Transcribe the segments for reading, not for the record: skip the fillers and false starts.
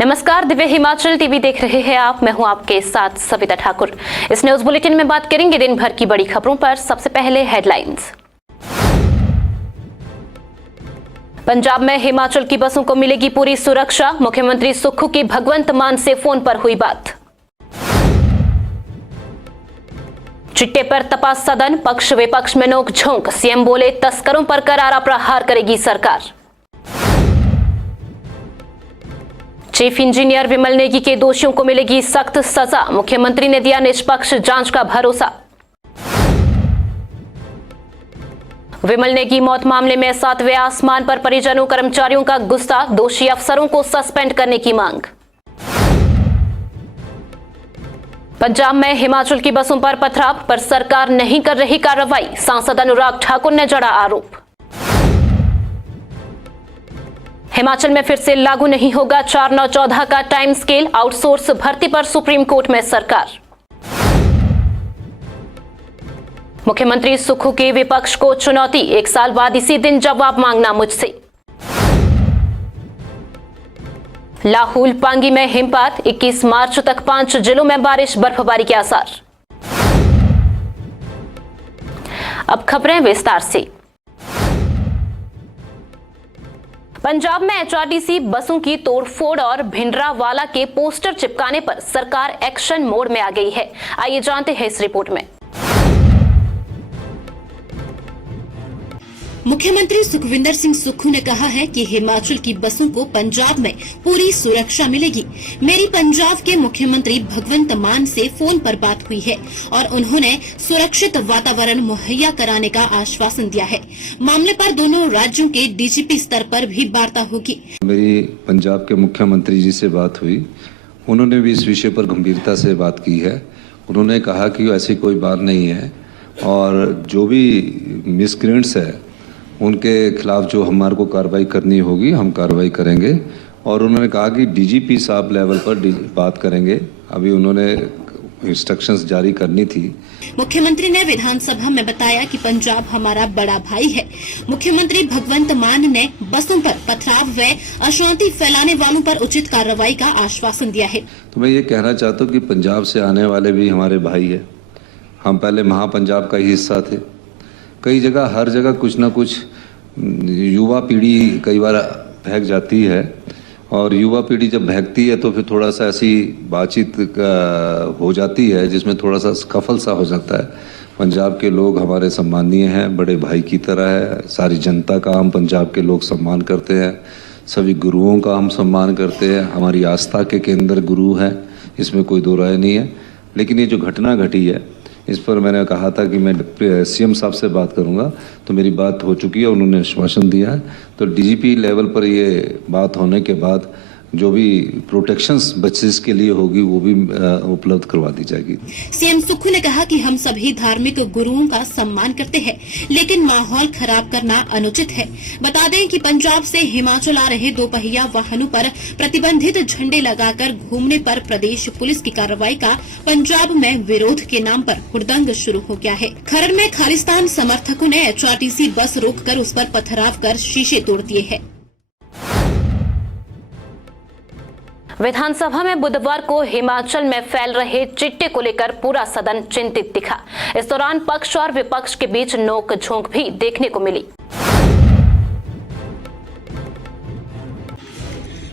नमस्कार, दिव्य हिमाचल टीवी देख रहे हैं आप। मैं हूं आपके साथ सविता ठाकुर। इस न्यूज बुलेटिन में बात करेंगे दिन भर की बड़ी खबरों पर। सबसे पहले हेडलाइंस। पंजाब में हिमाचल की बसों को मिलेगी पूरी सुरक्षा, मुख्यमंत्री सुक्खू की भगवंत मान से फोन पर हुई बात। चिट्टे पर तपा सदन, पक्ष विपक्ष में नोक-झोंक, सीएम बोले तस्करों पर करारा प्रहार करेगी सरकार। चीफ इंजीनियर विमल नेगी के दोषियों को मिलेगी सख्त सजा, मुख्यमंत्री ने दिया निष्पक्ष जांच का भरोसा। विमल नेगी मौत मामले में 7वें आसमान पर परिजनों कर्मचारियों का गुस्सा, दोषी अफसरों को सस्पेंड करने की मांग। पंजाब में हिमाचल की बसों पर पथराव पर सरकार नहीं कर रही कार्रवाई, सांसद अनुराग ठाकुर ने जड़ा आरोप। हिमाचल में फिर से लागू नहीं होगा 4-9-14 का टाइम स्केल, आउटसोर्स भर्ती पर सुप्रीम कोर्ट में सरकार। मुख्यमंत्री सुक्खू की विपक्ष को चुनौती, 1 साल बाद इसी दिन जवाब मांगना मुझसे। लाहौल पांगी में हिमपात, 21 मार्च तक 5 जिलों में बारिश बर्फबारी के आसार। अब खबरें विस्तार से। पंजाब में एचआरटीसी बसों की तोड़फोड़ और भिंडरावाला के पोस्टर चिपकाने पर सरकार एक्शन मोड में आ गई है। आइए जानते हैं इस रिपोर्ट में। मुख्यमंत्री सुखविंदर सिंह सुक्खू ने कहा है कि हिमाचल की बसों को पंजाब में पूरी सुरक्षा मिलेगी। मेरी पंजाब के मुख्यमंत्री भगवंत मान से फोन पर बात हुई है और उन्होंने सुरक्षित वातावरण मुहैया कराने का आश्वासन दिया है। मामले पर दोनों राज्यों के डीजीपी स्तर पर भी वार्ता होगी। मेरी पंजाब के मुख्यमंत्री जी से बात हुई, उन्होंने भी इस विषय पर गंभीरता से बात की है। उन्होंने कहा कि ऐसी कोई बात नहीं है और जो भी मिसक्रेंट्स है उनके खिलाफ जो हमारे को कार्रवाई करनी होगी हम कार्रवाई करेंगे। और उन्होंने कहा कि डीजीपी साहब लेवल पर बात करेंगे, अभी उन्होंने इंस्ट्रक्शंस जारी करनी थी। मुख्यमंत्री ने विधानसभा में बताया कि पंजाब हमारा बड़ा भाई है। मुख्यमंत्री भगवंत मान ने बसों पर पथराव व अशांति फैलाने वालों पर उचित कार्रवाई का आश्वासन दिया है। तो मैं ये कहना चाहता हूँ कि पंजाब से आने वाले भी हमारे भाई है। हम पहले महापंजाब का ही हिस्सा थे। कई जगह हर जगह कुछ ना कुछ युवा पीढ़ी कई बार बहक जाती है और युवा पीढ़ी जब बहकती है तो फिर थोड़ा सा ऐसी बातचीत हो जाती है जिसमें थोड़ा सा स्कफल सा हो जाता है। पंजाब के लोग हमारे सम्मानीय हैं, बड़े भाई की तरह है। सारी जनता का हम पंजाब के लोग सम्मान करते हैं, सभी गुरुओं का हम सम्मान करते हैं। हमारी आस्था के केंद्र गुरु हैं, इसमें कोई दो राय नहीं है। लेकिन ये जो घटना घटी है इस पर मैंने कहा था कि मैं सीएम साहब से बात करूंगा, तो मेरी बात हो चुकी है, उन्होंने आश्वासन दिया है। तो डीजीपी लेवल पर ये बात होने के बाद जो भी प्रोटेक्शंस बसेस के लिए होगी वो भी उपलब्ध करवा दी जाएगी। सीएम सुक्खू ने कहा कि हम सभी धार्मिक गुरुओं का सम्मान करते हैं, लेकिन माहौल खराब करना अनुचित है। बता दें कि पंजाब से हिमाचल आ रहे 2 पहिया वाहनों पर प्रतिबंधित झंडे लगाकर घूमने पर प्रदेश पुलिस की कार्रवाई का पंजाब में विरोध के नाम पर हुड़दंग शुरू हो गया है। खरड़ में खालिस्तान समर्थकों ने एचआरटीसी बस रोककर उस पर पथराव कर शीशे तोड़ दिए हैं। विधानसभा में बुधवार को हिमाचल में फैल रहे चिट्टे को लेकर पूरा सदन चिंतित दिखा। इस दौरान पक्ष और विपक्ष के बीच नोक-झोंक भी देखने को मिली।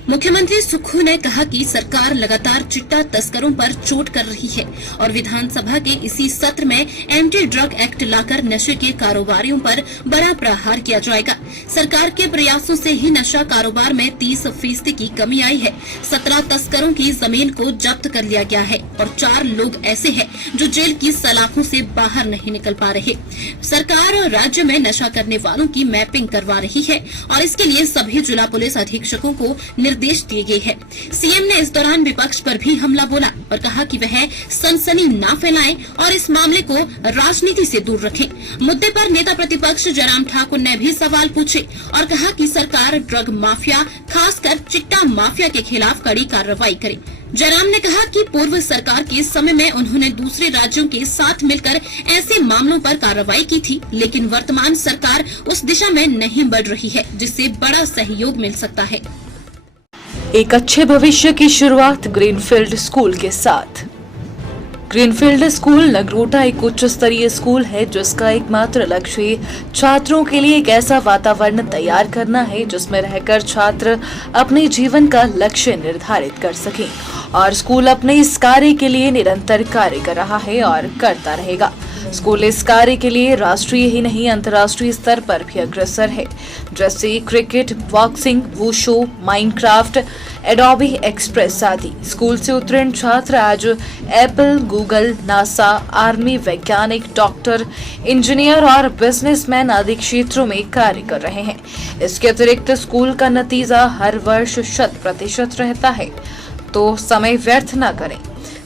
मुख्यमंत्री सुक्खू ने कहा कि सरकार लगातार चिट्टा तस्करों पर चोट कर रही है और विधानसभा के इसी सत्र में एंटी ड्रग एक्ट लाकर नशे के कारोबारियों पर बड़ा प्रहार किया जाएगा। सरकार के प्रयासों से ही नशा कारोबार में 30% की कमी आई है। 17 तस्करों की जमीन को जब्त कर लिया गया है और 4 लोग ऐसे हैं जो जेल की सलाखों से बाहर नहीं निकल पा रहे। सरकार और राज्य में नशा करने वालों की मैपिंग करवा रही है और इसके लिए सभी जिला पुलिस अधीक्षकों को निर्देश दिए गए हैं। सीएम ने इस दौरान विपक्ष पर भी हमला बोला और कहा कि वह सनसनी ना फैलाएं और इस मामले को राजनीति से दूर रखें। मुद्दे पर नेता प्रतिपक्ष जयराम ठाकुर ने भी सवाल पूछे और कहा कि सरकार ड्रग माफिया, खासकर चिट्टा माफिया के खिलाफ कड़ी कार्रवाई करे। जयराम ने कहा कि पूर्व सरकार के समय में उन्होंने दूसरे राज्यों के साथ मिलकर ऐसे मामलों पर कार्रवाई की थी, लेकिन वर्तमान सरकार उस दिशा में नहीं बढ़ रही है जिससे बड़ा सहयोग मिल सकता है। एक अच्छे भविष्य की शुरुआत ग्रीनफील्ड स्कूल के साथ। ग्रीनफील्ड स्कूल नगरोटा एक उच्च स्तरीय स्कूल है जिसका एकमात्र लक्ष्य छात्रों के लिए एक ऐसा वातावरण तैयार करना है जिसमें रहकर छात्र अपने जीवन का लक्ष्य निर्धारित कर सकें और स्कूल अपने इस कार्य के लिए निरंतर कार्य कर रहा है और करता रहेगा। स्कूल इस कार्य के लिए राष्ट्रीय ही नहीं अंतर्राष्ट्रीय स्तर पर भी अग्रसर है, जैसे cricket, boxing, wushu, Minecraft, Adobe express आदि। स्कूल से उत्तीर्ण छात्र आज एप्पल, गूगल, नासा, आर्मी, वैज्ञानिक, डॉक्टर, इंजीनियर और बिजनेसमैन आदि क्षेत्रों में कार्य कर रहे हैं। इसके अतिरिक्त स्कूल का नतीजा हर वर्ष 100% रहता है, तो समय व्यर्थ न करें।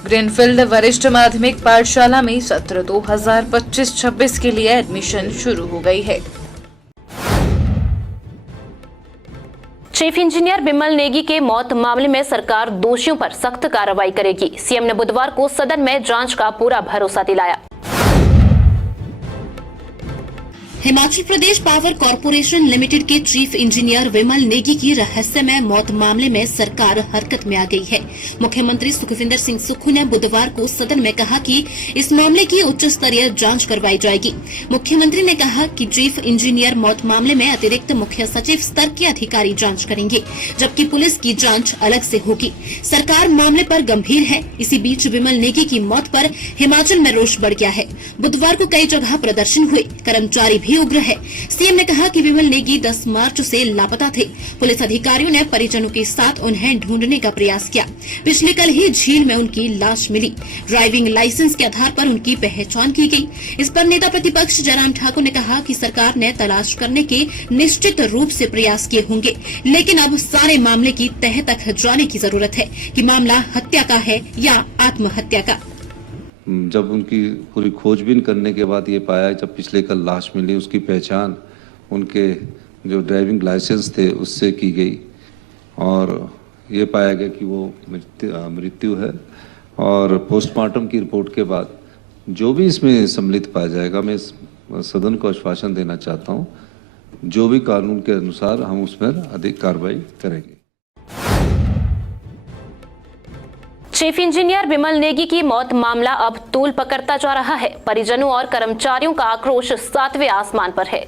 ग्रीनफील्ड वरिष्ठ माध्यमिक पाठशाला में सत्र 2025-26 के लिए एडमिशन शुरू हो गई है। चीफ इंजीनियर बिमल नेगी के मौत मामले में सरकार दोषियों पर सख्त कार्रवाई करेगी। सीएम ने बुधवार को सदन में जांच का पूरा भरोसा दिलाया। Himachal Pradesh power corporation limited के चीफ इंजीनियर विमल नेगी की रहस्यमय मौत मामले में सरकार हरकत में आ गई है। मुख्यमंत्री सुखविंदर सिंह सुक्खू ने बुधवार को सदन में कहा कि इस मामले की उच्च स्तरीय जांच करवाई जाएगी। मुख्यमंत्री ने कहा कि चीफ इंजीनियर मौत मामले में अतिरिक्त मुख्य सचिव स्तर के अधिकारी जांच करेंगे, जबकि पुलिस की जांच अलग से होगी। सरकार मामले पर गंभीर है। इसी बीच विमल नेगी की मौत पर हिमाचल में रोष बढ़ गया है। बुधवार को कई जगह प्रदर्शन हुए, कर्मचारी भी उग्र है। सीएम ने कहा कि विमल नेगी 10 मार्च से लापता थे। पुलिस अधिकारियों ने परिजनों के साथ उन्हें ढूंढने का प्रयास किया। पिछले कल ही झील में उनकी लाश मिली। ड्राइविंग लाइसेंस के आधार पर उनकी पहचान की गई। इस पर नेता प्रतिपक्ष जयराम ठाकुर ने कहा कि सरकार ने तलाश करने के निश्चित रूप से प्रयास किए होंगे, लेकिन अब सारे मामले की तह तक जाने की जरूरत है कि मामला हत्या का है या आत्महत्या का। जब उनकी पूरी खोजबीन करने के बाद ये पाया, जब पिछले कल लाश मिली, उसकी पहचान उनके जो ड्राइविंग लाइसेंस थे उससे की गई और ये पाया गया कि वो मृत्यु है। और पोस्टमार्टम की रिपोर्ट के बाद जो भी इसमें सम्मिलित पाया जाएगा, मैं सदन को आश्वासन देना चाहता हूँ, जो भी कानून के अनुसार हम उस पर अधिक कार्रवाई करेंगे। चीफ इंजीनियर बिमल नेगी की मौत मामला अब तूल पकड़ता जा रहा है। परिजनों और कर्मचारियों का आक्रोश 7वें आसमान पर है।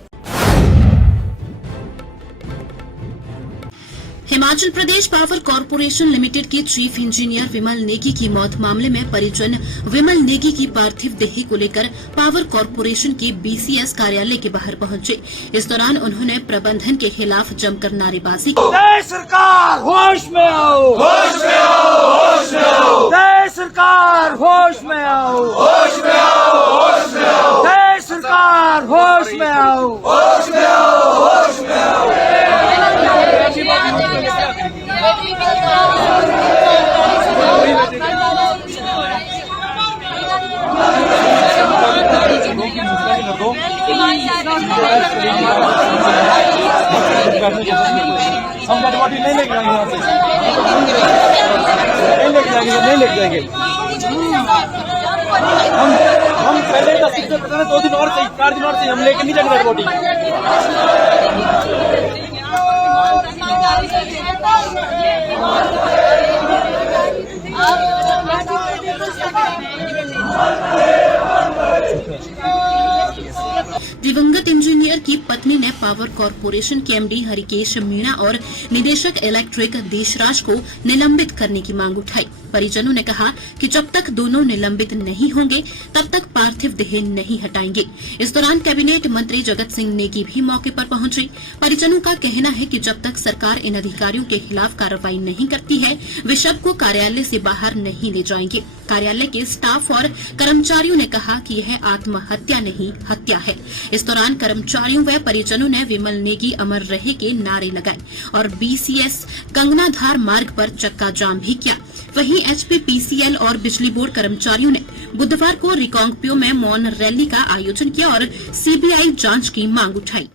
Himachal Pradesh power corporation limited के चीफ इंजीनियर विमल नेगी की मौत मामले में परिजन विमल नेगी की पार्थिव देह को लेकर पावर कॉर्पोरेशन के बीसीएस कार्यालय के बाहर पहुंचे। इस दौरान उन्होंने प्रबंधन के खिलाफ जमकर नारेबाजी की। जय सरकार होश में आओ, होश में आओ, होश में आओ। जय सरकार होश में आओ, होश में आओ, होश में आओ। जय सरकार होश में आओ, होश में आओ, होश में आओ। हम डेड बॉडी नहीं लेके जाएंगे, नहीं लेके जाएंगे। हम पहले 10 दिन पता नहीं 2 दिन और सही, 4 दिन और सही, हम लेके नहीं जाएंगे डेड बॉडी। दिवंगत इंजीनियर की पत्नी ने पावर कॉर्पोरेशन के एमडी हरिकेश मीणा और निदेशक इलेक्ट्रिक देशराज को निलंबित करने की मांग उठाई। परिजनों ने कहा कि जब तक दोनों निलंबित नहीं होंगे तब तक पार्थिव देह नहीं हटाएंगे। इस दौरान कैबिनेट मंत्री जगत सिंह नेगी भी मौके पर पहुंचे। परिजनों का कहना है कि जब तक सरकार इन अधिकारियों के खिलाफ कार्रवाई नहीं करती है, वे शव को कार्यालय से बाहर नहीं ले जाएंगे। कार्यालय के स्टाफ और कर्मचारियों ने कहा कि यह आत्महत्या नहीं, हत्या है। इस दौरान कर्मचारियों व परिजनों ने विमल नेगी अमर रहे के नारे लगाए और बीसीएस कंगनाधार मार्ग पर चक्का जाम भी किया। वहीं एचपीपीसीएल और बिजली बोर्ड कर्मचारियों ने बुधवार को रिकांगपियो में मौन रैली का आयोजन किया और सीबीआई जांच की मांग उठाई।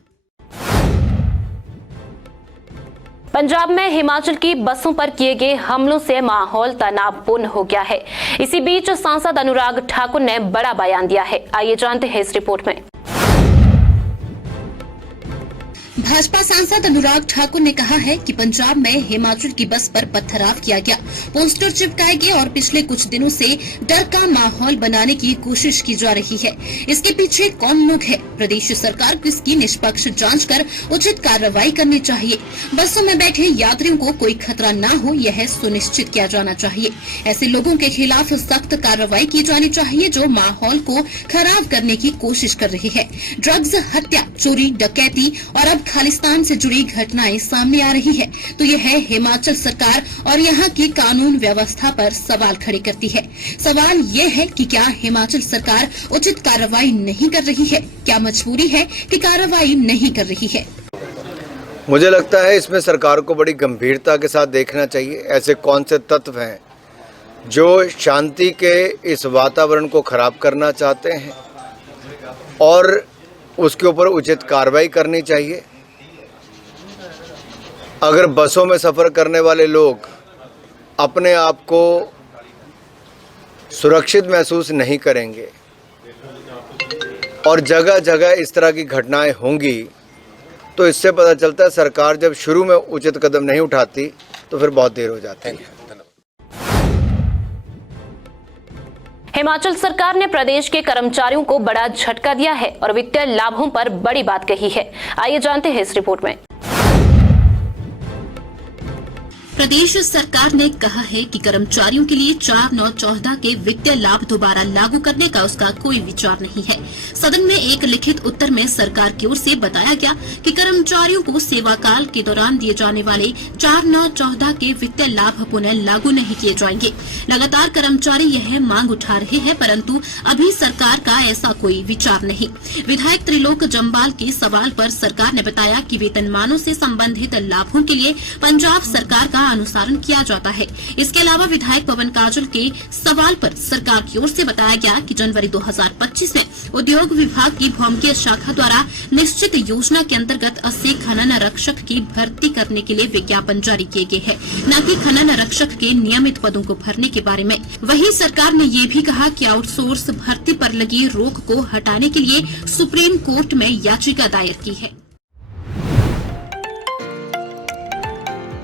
पंजाब में हिमाचल की बसों पर किए गए हमलों से माहौल तनावपूर्ण हो गया है। इसी बीच सांसद अनुराग ठाकुर ने बड़ा बयान दिया है। आइए जानते हैं इस रिपोर्ट में। भाजपा सांसद अनुराग ठाकुर ने कहा है कि पंजाब में हिमाचल की बस पर पथराव किया गया, पोस्टर चिपकाए गए और पिछले कुछ दिनों से डर का माहौल बनाने की कोशिश की जा रही है। इसके पीछे कौन लोग हैं? प्रदेश सरकार को इसकी निष्पक्ष जांच कर उचित कार्रवाई करनी चाहिए। बसों में बैठे यात्रियों को कोई खतरा न हो, यह सुनिश्चित किया जाना चाहिए। ऐसे लोगों के खिलाफ सख्त कार्रवाई की जानी चाहिए जो माहौल को खराब करने की कोशिश कर रही है। ड्रग्स, हत्या, चोरी, डकैती और अब खालिस्तान से जुड़ी घटनाएं सामने आ रही है, तो यह हिमाचल सरकार और यहाँ की कानून व्यवस्था पर सवाल खड़े करती है। सवाल ये है कि क्या हिमाचल सरकार उचित कार्रवाई नहीं कर रही है? क्या मजबूरी है कि कार्रवाई नहीं कर रही है? मुझे लगता है इसमें सरकार को बड़ी गंभीरता के साथ देखना चाहिए। ऐसे कौन से तत्व हैं जो शांति के इस वातावरण को खराब करना चाहते हैं और उसके ऊपर उचित कार्रवाई करनी चाहिए। अगर बसों में सफ़र करने वाले लोग अपने आप को सुरक्षित महसूस नहीं करेंगे और जगह जगह इस तरह की घटनाएं होंगी, तो इससे पता चलता है सरकार जब शुरू में उचित कदम नहीं उठाती तो फिर बहुत देर हो जाती है। हिमाचल सरकार ने प्रदेश के कर्मचारियों को बड़ा झटका दिया है और वित्तीय लाभों पर बड़ी बात कही है। आइए जानते हैं इस रिपोर्ट में। प्रदेश सरकार ने कहा है कि कर्मचारियों के लिए 4/9/14 के वित्तीय लाभ दोबारा लागू करने का उसका कोई विचार नहीं है। सदन में एक लिखित उत्तर में सरकार की ओर से बताया गया कि कर्मचारियों को सेवा काल के दौरान दिए जाने वाले 4/9/14 के वित्तीय लाभ पुनः लागू नहीं किए जाएंगे। लगातार कर्मचारी यह मांग उठा रहे हैं, परंतु अभी सरकार का ऐसा कोई विचार नहीं। विधायक त्रिलोक जम्वाल के सवाल पर सरकार ने बताया कि वेतनमानों से संबंधित लाभों के लिए पंजाब सरकार का अनुसरण किया जाता है। इसके अलावा विधायक पवन काजल के सवाल पर सरकार की ओर से बताया गया कि जनवरी 2025 में उद्योग विभाग की भौमिकीय शाखा द्वारा निश्चित योजना के अंतर्गत 80 खनन रक्षक की भर्ती करने के लिए विज्ञापन जारी किए गए हैं, न कि खनन रक्षक के नियमित पदों को भरने के बारे में। वहीं सरकार ने ये भी कहा कि आउटसोर्स भर्ती पर लगी रोक को हटाने के लिए सुप्रीम कोर्ट में याचिका दायर की है।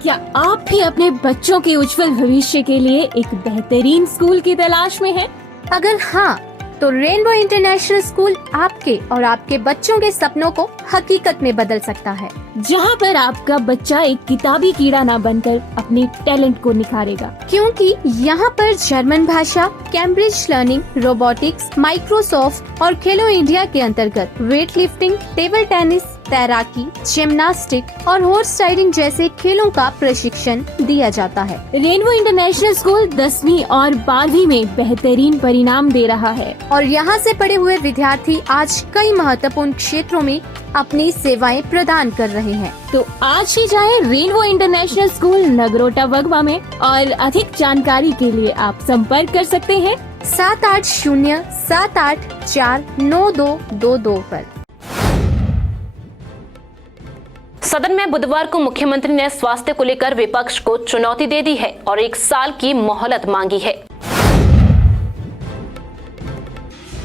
क्या आप भी अपने बच्चों के उज्जवल भविष्य के लिए एक बेहतरीन स्कूल की तलाश में हैं? अगर हाँ, तो रेनबो इंटरनेशनल स्कूल आपके और आपके बच्चों के सपनों को हकीकत में बदल सकता है, जहाँ पर आपका बच्चा एक किताबी कीड़ा ना बनकर अपने टैलेंट को निखारेगा। क्योंकि यहाँ पर जर्मन भाषा, कैम्ब्रिज लर्निंग, रोबोटिक्स, माइक्रोसॉफ्ट और खेलो इंडिया के अंतर्गत वेट लिफ्टिंग, टेबल टेनिस, तैराकी, जिम्नास्टिक और हॉर्स राइडिंग जैसे खेलों का प्रशिक्षण दिया जाता है। रेनबो इंटरनेशनल स्कूल 10वीं और 12वीं में बेहतरीन परिणाम दे रहा है और यहाँ से पढ़े हुए विद्यार्थी आज कई महत्वपूर्ण क्षेत्रों में अपनी सेवाएं प्रदान कर रहे हैं। तो आज ही जाएं रेनबो इंटरनेशनल स्कूल नगरोटा वगवा में और अधिक जानकारी के लिए आप संपर्क कर सकते हैं 7807849222 पर। सदन में बुधवार को मुख्यमंत्री ने स्वास्थ्य को लेकर विपक्ष को चुनौती दे दी है और 1 साल की मोहलत मांगी है।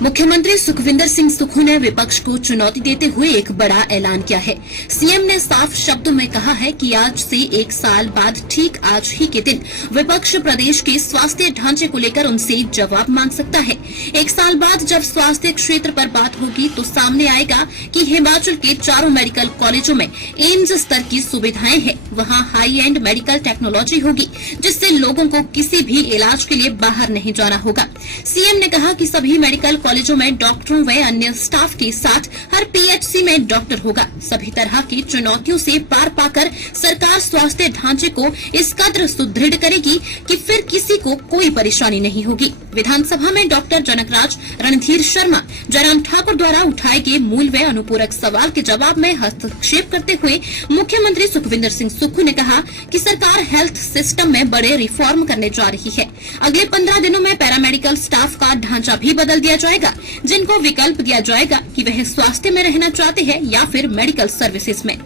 मुख्यमंत्री सुखविंदर सिंह सुक्खू ने विपक्ष को चुनौती देते हुए एक बड़ा ऐलान किया है। सीएम ने साफ शब्दों में कहा है कि आज से 1 साल बाद ठीक आज ही के दिन विपक्ष प्रदेश के स्वास्थ्य ढांचे को लेकर उनसे जवाब मांग सकता है। 1 साल बाद जब स्वास्थ्य क्षेत्र पर बात होगी तो सामने आएगा कि हिमाचल के 4 मेडिकल कॉलेजों में एम्स स्तर की सुविधाएं हैं। वहां हाई एंड मेडिकल टेक्नोलॉजी होगी, जिससे लोगों को किसी भी इलाज के लिए बाहर नहीं जाना होगा। सीएम ने कहा कि सभी मेडिकल कॉलेजों में डॉक्टरों व अन्य स्टाफ के साथ हर पीएचसी में डॉक्टर होगा। सभी तरह की चुनौतियों से पार पाकर सरकार स्वास्थ्य ढांचे को इस कदर सुदृढ़ करेगी कि फिर किसी को कोई परेशानी नहीं होगी। विधानसभा में डॉक्टर जनकराज रणधीर शर्मा जयराम ठाकुर द्वारा उठाए गए मूल व अनुपूरक सवाल के जवाब में हस्तक्षेप करते हुए मुख्यमंत्री सुखविंदर सिंह सुक्खू ने कहा कि सरकार हेल्थ सिस्टम में बड़े रिफॉर्म करने जा रही है। अगले 15 दिनों में पैरामेडिकल स्टाफ का ढांचा भी बदल दिया जाएगा, जिनको विकल्प दिया जाएगा कि वह स्वास्थ्य में रहना चाहते हैं या फिर मेडिकल सर्विसेज में।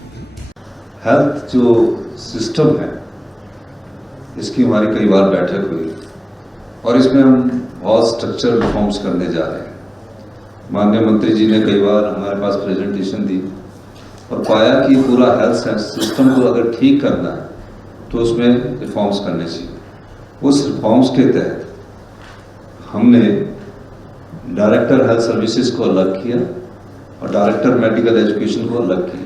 हेल्थ जो सिस्टम है, इसकी हमारी कई बार बैठक हुई और इसमें हम बहुत स्ट्रक्चरल रिफॉर्म्स करने जा रहे हैं। माननीय मंत्री जी ने कई बार हमारे पास प्रेजेंटेशन दी और पाया कि पूरा हेल्थ सिस्टम को अगर ठीक करना है तो उसमें रिफॉर्म्स करने चाहिए। उस रिफॉर्म्स के तहत हमने डायरेक्टर हेल्थ सर्विसेज को अलग किया और डायरेक्टर मेडिकल एजुकेशन को अलग किया।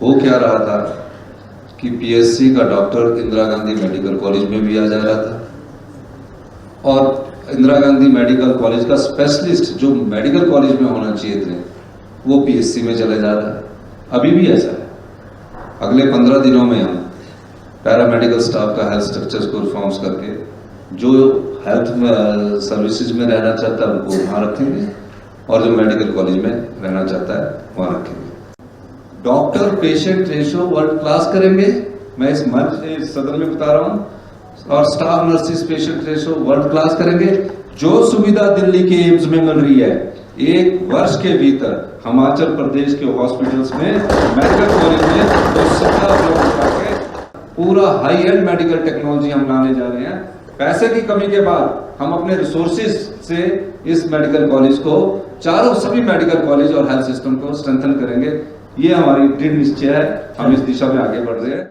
वो क्या रहा था कि पीएचसी का doctor Indira Gandhi medical college में भी आ जा रहा था और इंदिरा गांधी मेडिकल कॉलेज का स्पेशलिस्ट जो मेडिकल कॉलेज में होना चाहिए थे वो पीएचसी में चले जा रहा है। अभी भी ऐसा है। अगले 15 दिनों में हम पैरामेडिकल स्टाफ का हेल्थ स्ट्रक्चर्स को रिफॉर्म्स करके जो हेल्थ सर्विसेज में रहना चाहता है उनको वहाँ रखेंगे और जो मेडिकल कॉलेज में रहना चाहता है वहाँ रखेंगे। Doctor patient ratio world class करेंगे, मैं इस मंच इस सदन में बता रहा हूँ, और staff nurses patient ratio world class करेंगे। जो सुविधा दिल्ली के एम्स में मिल रही है 1 वर्ष के भीतर हिमाचल प्रदेश के हॉस्पिटल्स में मेडिकल कॉलेज में तो सुविधा उपलब्ध करके पूरा हाई एंड मेडिकल टेक्नोलॉजी हम लाने जा रहे हैं। पैसे की कमी के बाद हम अपने रिसोर्सेज से इस मेडिकल कॉलेज को सभी मेडिकल कॉलेज और हेल्थ सिस्टम को स्ट्रेंथन करेंगे। ये हमारी दृढ़ निश्चय है, हम इस दिशा में आगे बढ़ रहे हैं।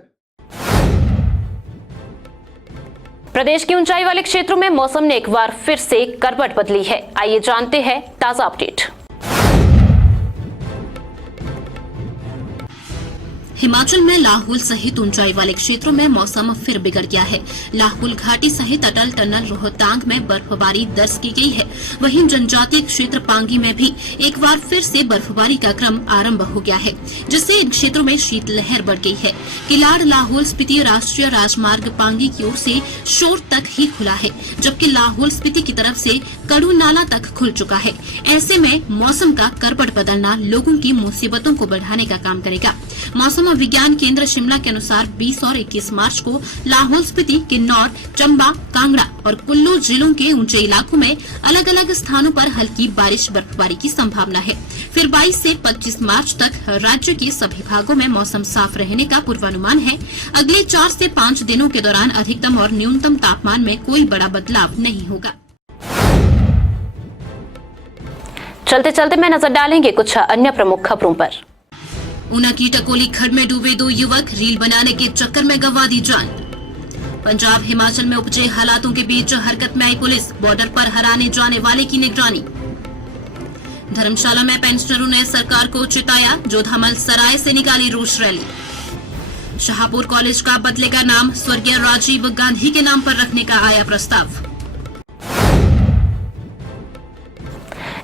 प्रदेश की ऊंचाई वाले क्षेत्रों में मौसम ने एक बार फिर से करवट बदली है। आइए जानते हैं ताजा अपडेट। हिमाचल में लाहौल सहित ऊंचाई वाले क्षेत्रों में मौसम फिर बिगड़ गया है। लाहौल घाटी सहित अटल टनल रोहतांग में बर्फबारी दर्ज की गई है। वहीं जनजातीय क्षेत्र पांगी में भी एक बार फिर से बर्फबारी का क्रम आरंभ हो गया है, जिससे इन क्षेत्रों में शीतलहर बढ़ गई है। किलाड़ लाहौल स्पीति राष्ट्रीय राजमार्ग पांगी की ओर से शोर तक ही खुला है, जबकि लाहौल स्पीति की तरफ से कड़ू नाला तक खुल चुका है। ऐसे में मौसम का करवट बदलना लोगों की मुसीबतों को बढ़ाने का काम करेगा। मौसम विज्ञान केंद्र शिमला के अनुसार 20 और 21 मार्च को लाहौल स्पीति, किन्नौर, चंबा, कांगड़ा और कुल्लू जिलों के ऊंचे इलाकों में अलग अलग स्थानों पर हल्की बारिश बर्फबारी की संभावना है। फिर 22 से 25 मार्च तक राज्य के सभी भागों में मौसम साफ रहने का पूर्वानुमान है। अगले 4 से 5 दिनों के दौरान अधिकतम और न्यूनतम तापमान में कोई बड़ा बदलाव नहीं होगा। चलते चलते मैं नजर डालेंगे कुछ अन्य प्रमुख खबरों पर। ऊना की टकोली खड्ड में डूबे 2 युवक, रील बनाने के चक्कर में गंवा दी जान। पंजाब हिमाचल में उपजे हालातों के बीच हरकत में आई पुलिस, बॉर्डर पर हराने जाने वाले की निगरानी। धर्मशाला में पेंशनरों ने सरकार को चिताया, जोधामल सराय से निकाली रोष रैली। शाहपुर कॉलेज का बदलेगा नाम, स्वर्गीय राजीव गांधी के नाम पर रखने का आया प्रस्ताव।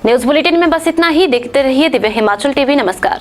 न्यूज बुलेटिन में बस इतना ही। देखते रहिए दिव्य हिमाचल टीवी। नमस्कार।